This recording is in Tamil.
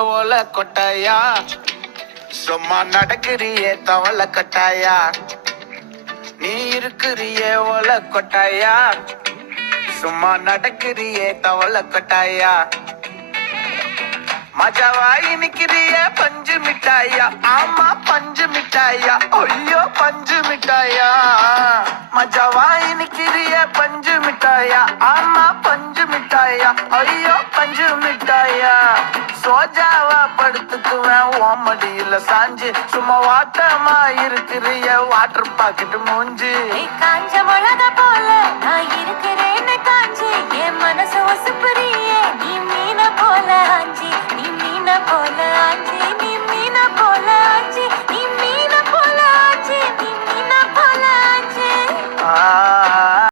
ஓல கொட்டாயா, சும்மா நடக்கிறியே தவள கட்டாயா. நீ இருக்கிறியே ஓல கொட்டாயா, சும்மா நடக்கிறியே தவள கொட்டாயா. மஜாவாயி நிக்கிறிய பஞ்சு மிட்டாயா, ஆமா பஞ்சு மிட்டாயா, ஐயோ பஞ்சு மிட்டாயா. மஜாவாயி நிக்கிறிய பஞ்சு மிட்டாயா, ஆமா பஞ்சு மிட்டாயா, ஐயோ பஞ்சு மிட்டாயா. சோஜாவா படுத்துக்குவேன் ஓமடியில சாஞ்சு, சும்மா வாட்டமா இருக்கிறிய வாட்டர் பாக்கெட் மூஞ்சி. காஞ்ச மிளகா போல